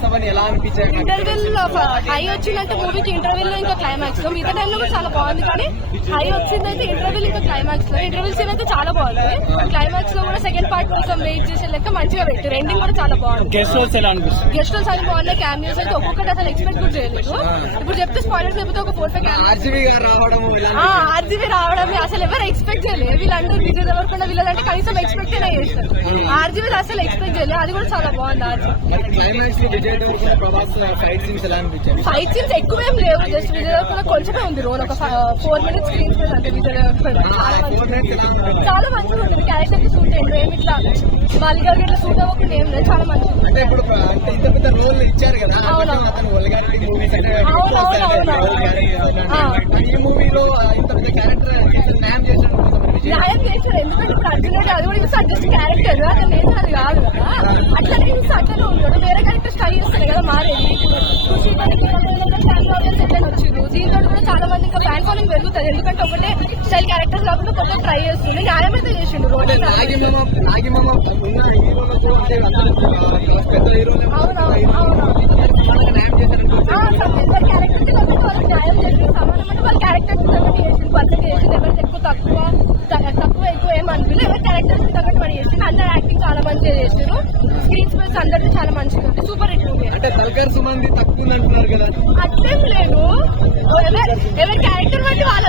Climax అవన్నీ ఎలా అనిపించాయి? ఇంటర్వెల్ హై వచ్చిందంటే మూవీకి ఇంటర్వెల్ లో ఇంకా క్లైమాక్స్ లో మిగతా టైంలో కూడా చాలా బాగుంది. కానీ హై వచ్చిందైతే ఇంటర్వెల్ ఇంకా క్లైమాక్స్ లో. ఇంటర్వెల్ సీన్ అయితే చాలా బాగుంది. క్లైమాక్స్ లో కూడా సెకండ్ పార్ట్ కోసం వెయిట్ చేసే లెక్క మంచిగా పెట్టారు. ఎండింగ్ కూడా చాలా బాగుంది. గెస్ట్ రోల్స్ ఎలా అనిపిస్తుంది? గెస్ట్ రోల్స్ అన్ని బాగున్నాయి. క్యామియోస్ అయితే ఒక్కొక్కటి అసలు ఎక్స్పెక్ట్ కూడా చేయలేదు. ఇప్పుడు చెప్తే స్పాయిలర్స్ చెప్తే ఒక 4-5 ఆర్జీవీ గారు రావడం ఆర్జీవీ రావడమే అసలు ఎవరు ఎక్స్పెక్ట్ చేయలేదు. వీళ్ళందరూ విజయ్ దేవరకొండ వీళ్ళంటే కనీసం ఎక్స్పెక్ట్ చేస్తారు. ఆర్జీవీ అసలు ఎక్స్పెక్ట్ చేయలేదు. అది కూడా చాలా బాగుంది. క్లైమాక్స్ లో విజయ్ దేవరకొండ ప్రభాస్ ఫైట్ సీన్స్ ఎలా అనిపించాయి? ఫైట్ సీన్స్ ఎక్కువేం లేవు. జస్ట్ విజయ్ దేవరకొండ కొంచెమే ఉంది రోల్. ఒక 4 minutes స్క్రీన్ స్పేస్ అంటే విజయ్ దేవరకొండ చాలా మంచిగా ఉంటుంది. క్యారెక్టర్ కి సూట్ అయ్యింది. ఏమి ఇట్లా వాళ్ళ ఇట్లా సూట్ అవ్వకుండా ఏం లేదు. చాలా మంచిగా అంటే ఇప్పుడు ఇంత పెద్ద రోల్ ఇచ్చారు కదా. ఈ మూవీలో ఇంత పెద్ద క్యారెక్టర్ న్యాయం చేశారు. న్యాయం చేశారు. ఎందుకంటే ఇప్పుడు అర్జునుడు అది కూడా చూస్తే జస్ట్ క్యారెక్టర్ అతను నేను అది కాదు కదా. అట్లనే చూస్తే అట్లనే ఉంటాడు. వేరే క్యారెక్టర్ ట్రై చేస్తాను కదా మారేది. వచ్చింది దీంతో కూడా చాలా మంది ఇంకా ఫ్యాన్ ఫాలోయింగ్ పెరుగుతుంది. ఎందుకంటే ఒకటే స్టైల్ క్యారెక్టర్స్ కాకుండా కొత్త ట్రై చేస్తుంది. న్యాయం అయితే చేసిండు. వాళ్ళ క్యారెక్టర్ తగ్గట్టు చేసింది. పర్సెంట్ చేసింది. ఎవరికి ఎక్కువ తక్కువ ఎక్కువ ఏమనిపించలేదు. ఎవరి క్యారెక్టర్ తగ్గట్టు పని చేసింది. అందరు యాక్టింగ్ చాలా మంచిగా చేసారు. స్క్రీన్ స్పేస్ అందరికీ చాలా మంచిగా ఉంది. Super hit movie. అంటే తలకర్ సుమంది తక్కువ అంటున్నారు కదా. అట్లేం లేదు. ఎవరి క్యారెక్టర్ బట్టి వాళ్ళ